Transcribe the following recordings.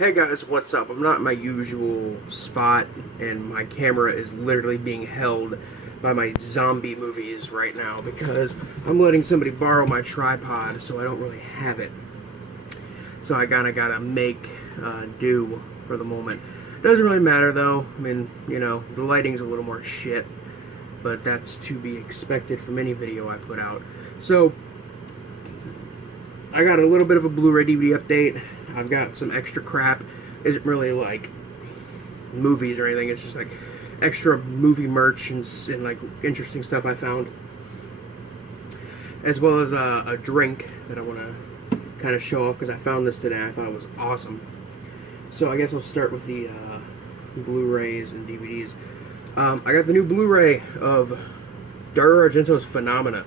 Hey guys, what's up? I'm not in my usual spot, and my camera is literally being held by my zombie movies right now because I'm letting somebody borrow my tripod, so I don't really have it. So I kinda gotta make do for the moment. Doesn't really matter though. I mean, you know, the lighting's a little more shit, but that's to be expected from any video I put out. So I got a little bit of a Blu-ray DVD update. I've got some extra crap. Isn't really like movies or anything. It's just like extra movie merch and like interesting stuff I found, as well as a drink that I want to kind of show off because I found this today. I thought it was awesome. So I guess I'll start with the Blu-rays and DVDs. I got the new Blu-ray of Dario Argento's Phenomena.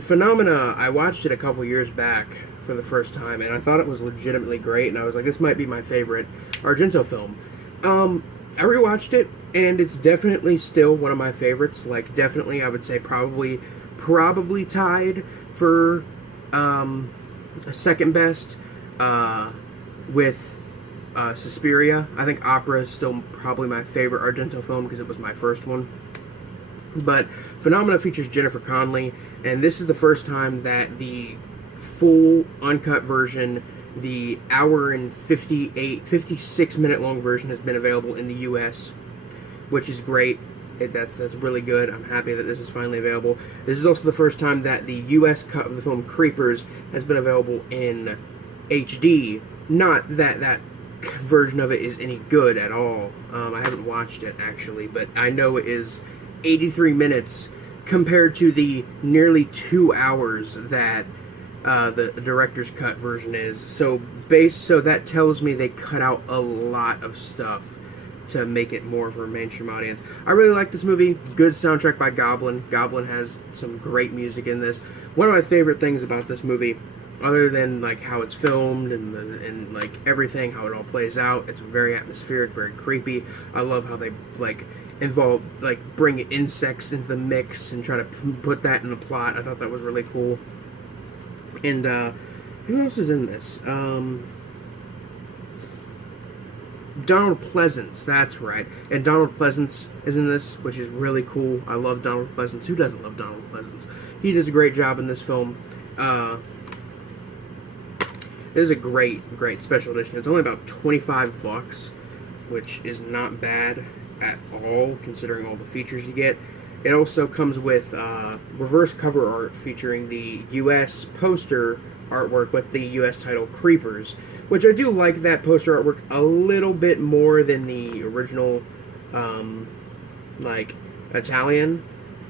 Phenomena, I watched it a couple years back for the first time, and I thought it was legitimately great, and I was like, this might be my favorite Argento film. I rewatched it, and it's definitely still one of my favorites. Like, definitely, I would say probably tied for a second best with Suspiria. I think Opera is still probably my favorite Argento film because it was my first one. But Phenomena features Jennifer Connelly, and this is the first time that the full uncut version, the hour and 56 minute long version, has been available in the US, which is great. That's really good. I'm happy that this is finally available. This is also the first time that the US cut of the film Creepers has been available in HD. Not that that version of it is any good at all. I haven't watched it actually, but I know it is 83 minutes compared to the nearly 2 hours that the director's cut version is. So that tells me they cut out a lot of stuff to make it more of a mainstream audience. I really like this movie. Good soundtrack by Goblin. Goblin has some great music in this. One of my favorite things about this movie, other than like how it's filmed and like everything, how it all plays out, it's very atmospheric, very creepy. I love how they bring insects into the mix and try to put that in the plot. I thought that was really cool. And who else is in this? Donald Pleasance, that's right. And Donald Pleasance is in this, which is really cool. I love Donald Pleasance. Who doesn't love Donald Pleasance? He does a great job in this film. It is a great special edition. It's only about 25 bucks, which is not bad at all, considering all the features you get. It also comes with reverse cover art featuring the US poster artwork with the US title Creepers, which I do like that poster artwork a little bit more than the original, like, Italian,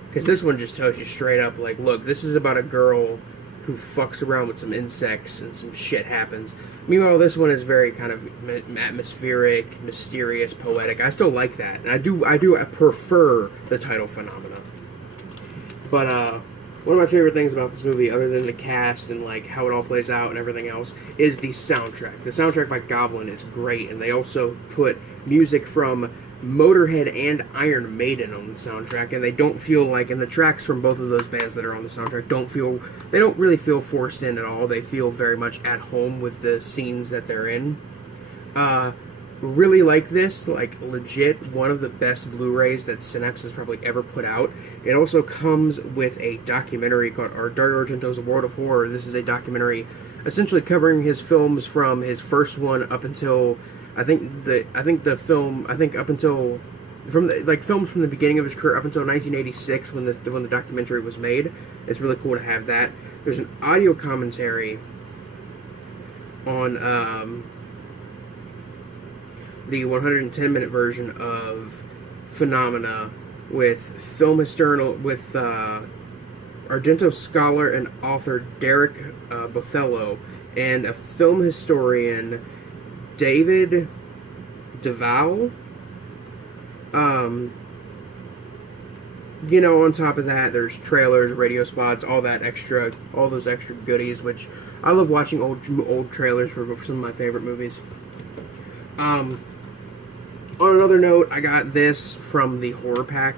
because this one just tells you straight up, like, look, this is about a girl who fucks around with some insects and some shit happens. Meanwhile, this one is very kind of atmospheric, mysterious, poetic. I still like that, and I prefer the title Phenomena. But one of my favorite things about this movie, other than the cast and like how it all plays out and everything else, is the soundtrack. The soundtrack by Goblin is great, and they also put music from Motorhead and Iron Maiden on the soundtrack, and they don't feel like, and the tracks from both of those bands that are on the soundtrack they don't really feel forced in at all. They feel very much at home with the scenes that they're in. Really like this, like legit one of the best Blu-rays that Synapse has probably ever put out. It also comes with a documentary called Dario Argento's World of Horror. This is a documentary essentially covering his films from his first one up until films from the beginning of his career up until 1986 when the documentary was made. It's really cool to have that. There's an audio commentary on the 110-minute version of Phenomena with Argento scholar and author Derek Bothello and a film historian, David Duval. You know, on top of that, there's trailers, radio spots, all those extra goodies, which I love watching old trailers for some of my favorite movies. On another note, I got this from the horror pack.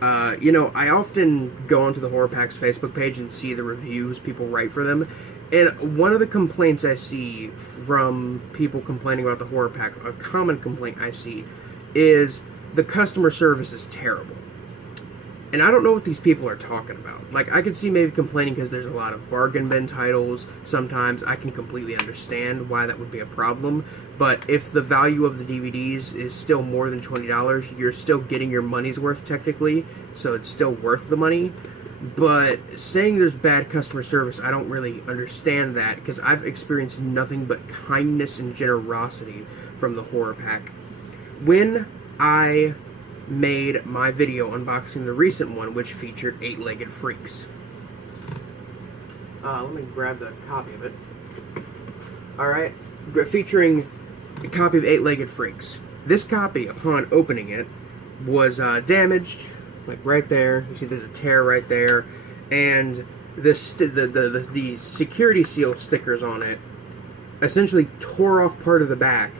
You know, I often go onto the Horror Packs Facebook page and see the reviews people write for them, and one of the complaints I see from people complaining about the Horror Pack, a common complaint I see, is the customer service is terrible. And I don't know what these people are talking about. Like, I could see maybe complaining because there's a lot of bargain bin titles. Sometimes I can completely understand why that would be a problem. But if the value of the DVDs is still more than $20, you're still getting your money's worth technically, so it's still worth the money. But saying there's bad customer service, I don't really understand that, because I've experienced nothing but kindness and generosity from the Horror Pack. When I made my video unboxing the recent one, which featured Eight-Legged Freaks. Let me grab the copy of it. Alright, featuring a copy of Eight-Legged Freaks. This copy, upon opening it, was damaged, like right there. You see there's a tear right there, and the security seal stickers on it essentially tore off part of the back.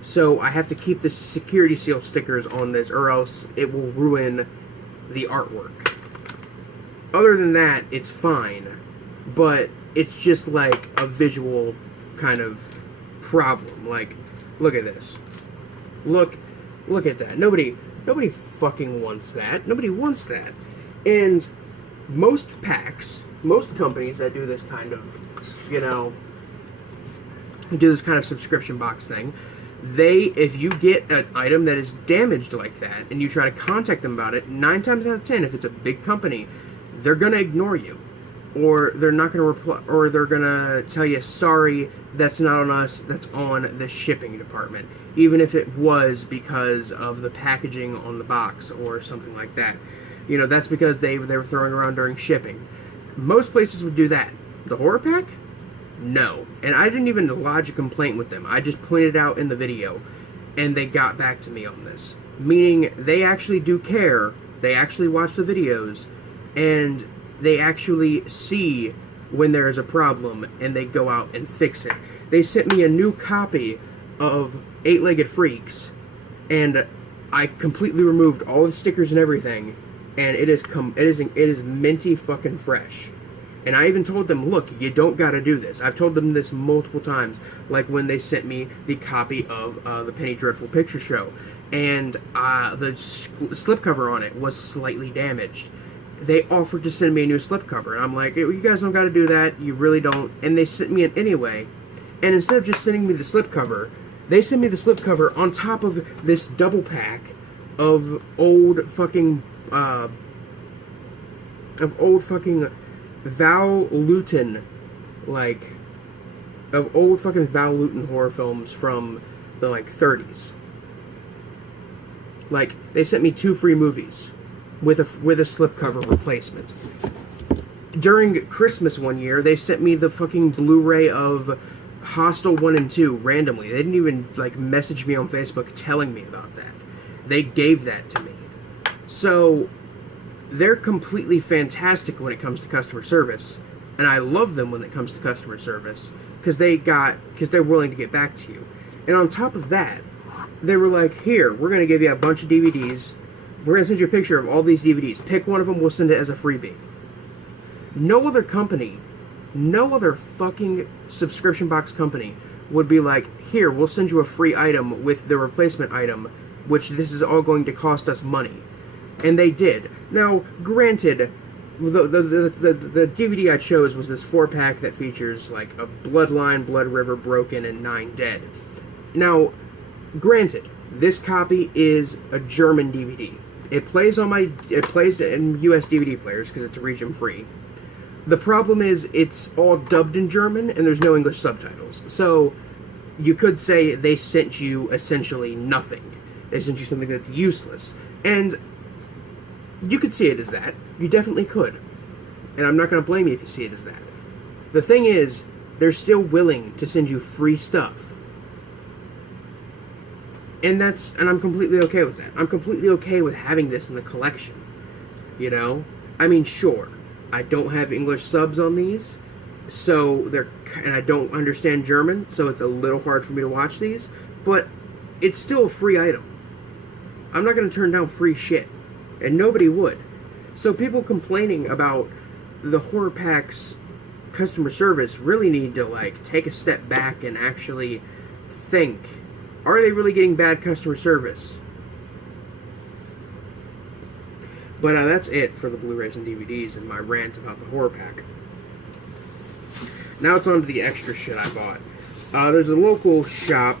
So I have to keep the security seal stickers on this, or else it will ruin the artwork. Other than that, it's fine, but it's just like a visual kind of problem. Like, look at this. Look at that. Nobody fucking wants that. Nobody wants that. And most packs, most companies that do this kind of, you know, do this kind of subscription box thing, if you get an item that is damaged like that, and you try to contact them about it, 9 times out of 10, if it's a big company, they're gonna ignore you, or they're not gonna reply, or they're gonna tell you, sorry, that's not on us, that's on the shipping department, even if it was because of the packaging on the box or something like that. You know, that's because they were throwing around during shipping. Most places would do that. The Horror Pack? No. And I didn't even lodge a complaint with them. I just pointed it out in the video, and they got back to me on this. Meaning, they actually do care, they actually watch the videos, and they actually see when there is a problem, and they go out and fix it. They sent me a new copy of Eight-Legged Freaks, and I completely removed all the stickers and everything, and it is minty fucking fresh. And I even told them, look, you don't gotta do this. I've told them this multiple times, like when they sent me the copy of the Penny Dreadful Picture Show, and the slipcover on it was slightly damaged. They offered to send me a new slipcover, and I'm like, hey, you guys don't gotta do that, you really don't, and they sent me it anyway. And instead of just sending me the slipcover, they sent me the slipcover on top of this double pack of old fucking Val Lewton, of old fucking Val Lewton horror films from the 30s. Like, they sent me 2 free movies with a slipcover replacement. During Christmas one year, they sent me the fucking Blu-ray of Hostel 1 and 2 randomly. They didn't even message me on Facebook telling me about that. They gave that to me. So they're completely fantastic when it comes to customer service, and I love them when it comes to customer service, because they're willing to get back to you. And on top of that, they were like, here, we're going to give you a bunch of DVDs, we're going to send you a picture of all these DVDs, pick one of them, we'll send it as a freebie. No other company, no other fucking subscription box company would be like, here, we'll send you a free item with the replacement item, which this is all going to cost us money. And they did. Now, granted, the DVD I chose was this 4-pack that features like a Bloodline, Blood River, Broken, and 9 Dead. Now, granted, this copy is a German DVD. It plays in US DVD players because it's region free. The problem is it's all dubbed in German and there's no English subtitles. So you could say they sent you essentially nothing. They sent you something that's useless. And you could see it as that. You definitely could. And I'm not going to blame you if you see it as that. The thing is, they're still willing to send you free stuff. And I'm completely okay with that. I'm completely okay with having this in the collection. You know? I mean, sure, I don't have English subs on these, and I don't understand German, so it's a little hard for me to watch these, but it's still a free item. I'm not going to turn down free shit. And nobody would. So people complaining about the horror packs customer service really need to like take a step back and actually think, are they really getting bad customer service? But that's it for the Blu-rays and DVDs and my rant about the horror pack. Now it's on to the extra shit I bought. There's a local shop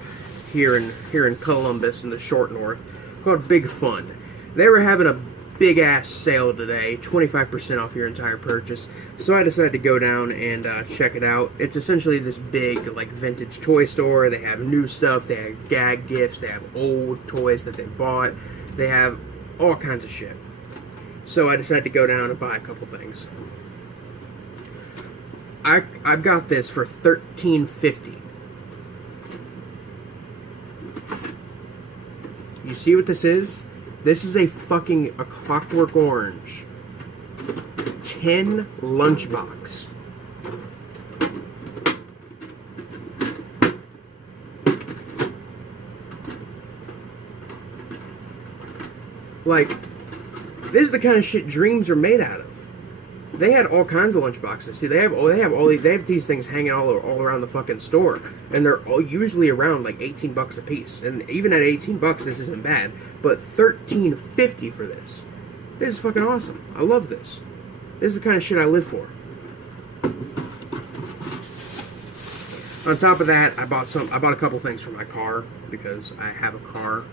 here in Columbus in the short north called Big Fun. They were having a big ass sale today, 25% off your entire purchase. So I decided to go down and check it out. It's essentially this big like vintage toy store. They have new stuff, they have gag gifts, they have old toys that they bought, they have all kinds of shit. So I decided to go down and buy a couple things. I've got this for $13.50. You see what this is? This is a Clockwork Orange 10 lunchbox. Like, this is the kind of shit dreams are made out of. They had all kinds of lunchboxes. See, they have these things hanging all around the fucking store, and they're all usually around like $18 a piece. And even at $18, this isn't bad. But $13.50 for this. This is fucking awesome. I love this. This is the kind of shit I live for. On top of that, I bought a couple things for my car because I have a car.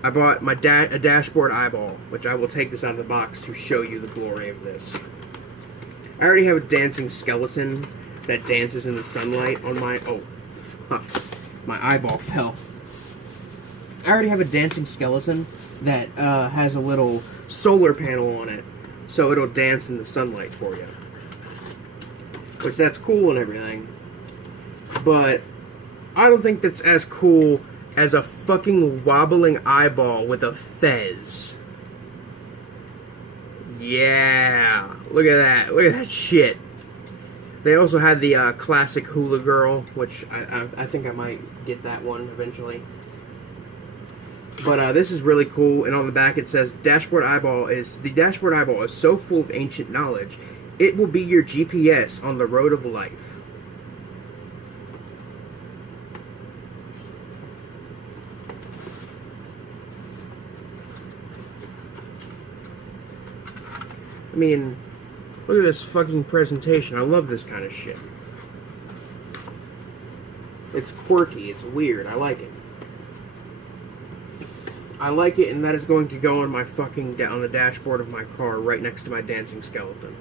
I bought a dashboard eyeball, which I will take this out of the box to show you the glory of this. I already have a dancing skeleton that dances in the sunlight on my... Oh, fuck. My eyeball fell. I already have a dancing skeleton that has a little solar panel on it, so it'll dance in the sunlight for you. Which, that's cool and everything. But I don't think that's as cool as a fucking wobbling eyeball with a fez. Yeah, look at that. Look at that shit. They also had the classic Hula Girl, which I think I might get that one eventually. But this is really cool, and on the back it says, the dashboard eyeball is so full of ancient knowledge, it will be your GPS on the road of life. I mean, look at this fucking presentation. I love this kind of shit. It's quirky. It's weird. I like it. I like it, and that is going to go on my fucking on the dashboard of my car, right next to my dancing skeleton.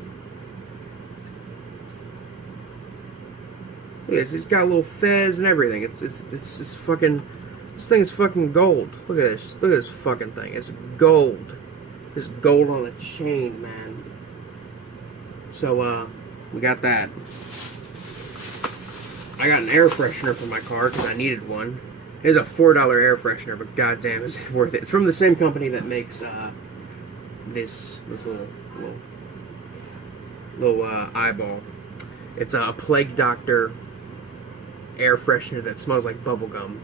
Look at this. It's got a little fez and everything. It's fucking. This thing is fucking gold. Look at this. Look at this fucking thing. It's gold. It's gold on a chain, man. So, we got that. I got an air freshener for my car because I needed one. It's a $4 air freshener, but goddamn, it's worth it. It's from the same company that makes this little eyeball. It's a Plague Doctor air freshener that smells like bubblegum.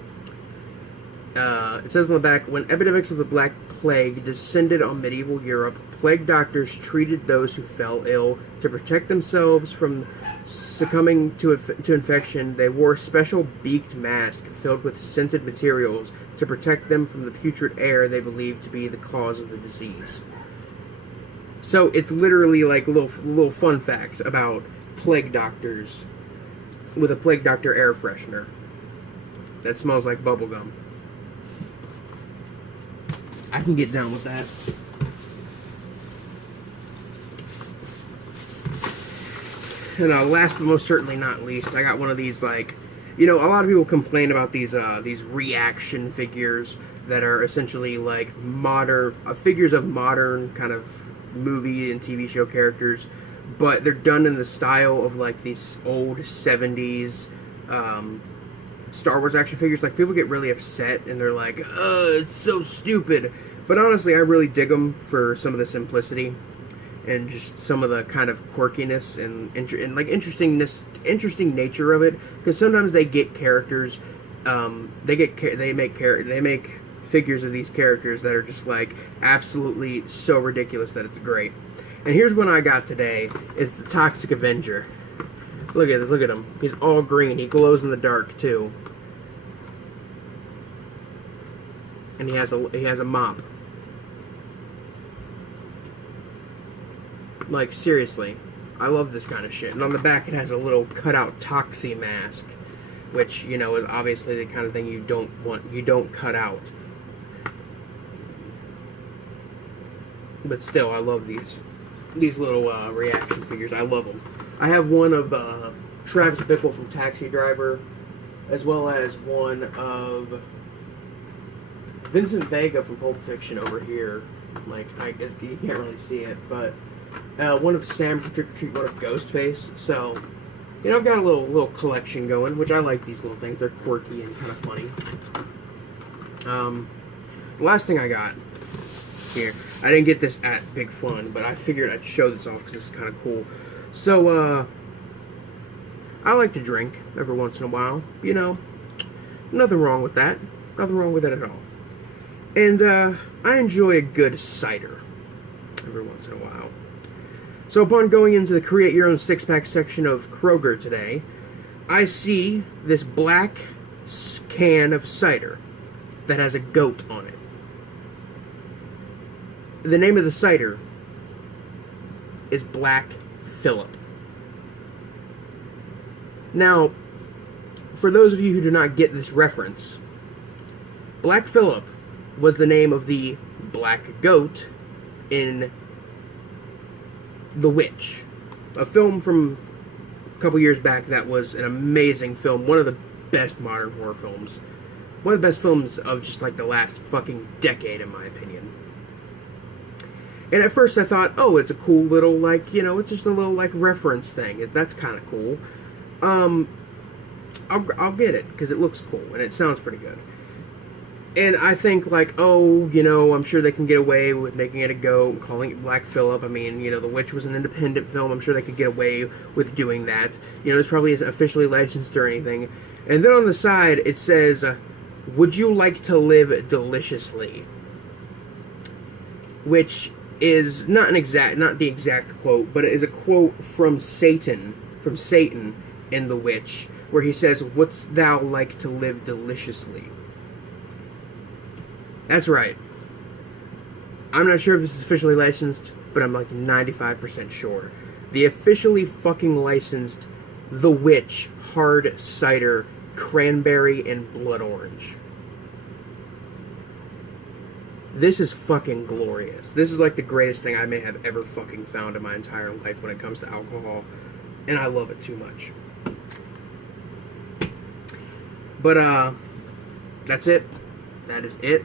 It says on the back, when epidemics of the Black Plague descended on medieval Europe, plague doctors treated those who fell ill. To protect themselves from succumbing to infection, they wore special beaked masks filled with scented materials to protect them from the putrid air they believed to be the cause of the disease. So it's literally like a little fun fact about plague doctors with a Plague Doctor air freshener that smells like bubblegum. I can get down with that. And last but most certainly not least, I got one of these, like, you know, a lot of people complain about these reaction figures that are essentially like modern figures of modern kind of movie and TV show characters, but they're done in the style of like these old 70s Star Wars action figures. Like, people get really upset and they're like, it's so stupid. But honestly, I really dig them for some of the simplicity and just some of the kind of quirkiness and like interesting nature of it. Because sometimes they get characters, they make figures of these characters that are just like absolutely so ridiculous that it's great. And here's one I got today. It's the Toxic Avenger. Look at him. He's all green. He glows in the dark too. And he has a mop. Like, seriously, I love this kind of shit. And on the back it has a little cutout Toxie mask, which, you know, is obviously the kind of thing you don't cut out. But still, I love these little reaction figures. I love them. I have one of Travis Bickle from Taxi Driver, as well as one of Vincent Vega from Pulp Fiction over here. Like, you can't really see it, but one of Sam from Trick or Treat, one of Ghostface. So, you know, I've got a little collection going, which I like these little things. They're quirky and kind of funny. The last thing I got here, I didn't get this at Big Fun, but I figured I'd show this off because this is kind of cool. So, I like to drink every once in a while. You know, nothing wrong with that. Nothing wrong with it at all. And I enjoy a good cider every once in a while. So upon going into the Create Your Own Six-Pack section of Kroger today, I see this black can of cider that has a goat on it. The name of the cider is Black Phillip. Now, for those of you who do not get this reference, Black Phillip was the name of the black goat in The Witch, a film from a couple years back that was an amazing film, one of the best modern horror films, one of the best films of just like the last fucking decade, in my opinion. And at first I thought, oh, it's a cool little, like, you know, it's just a little, like, reference thing. That's kind of cool. I'll get it, because it looks cool, and it sounds pretty good. And I think, like, oh, you know, I'm sure they can get away with making it a goat and calling it Black Phillip. I mean, you know, The Witch was an independent film. I'm sure they could get away with doing that. You know, this probably isn't officially licensed or anything. And then on the side, it says, would you like to live deliciously? Which is not the exact quote, but it is a quote from Satan in The Witch, where he says, wouldst thou like to live deliciously? That's right. I'm not sure if this is officially licensed, but I'm like 95% sure. The officially fucking licensed The Witch Hard Cider Cranberry and Blood Orange. This is fucking glorious. This is like the greatest thing I may have ever fucking found in my entire life when it comes to alcohol. And I love it too much. But, that's it. That is it.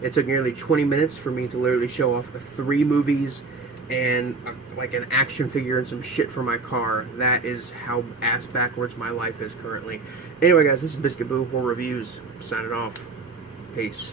It took nearly 20 minutes for me to literally show off 3 movies and like an action figure and some shit for my car. That is how ass backwards my life is currently. Anyway, guys, this is Biscuit Boo Horror Reviews. Signing off. Peace.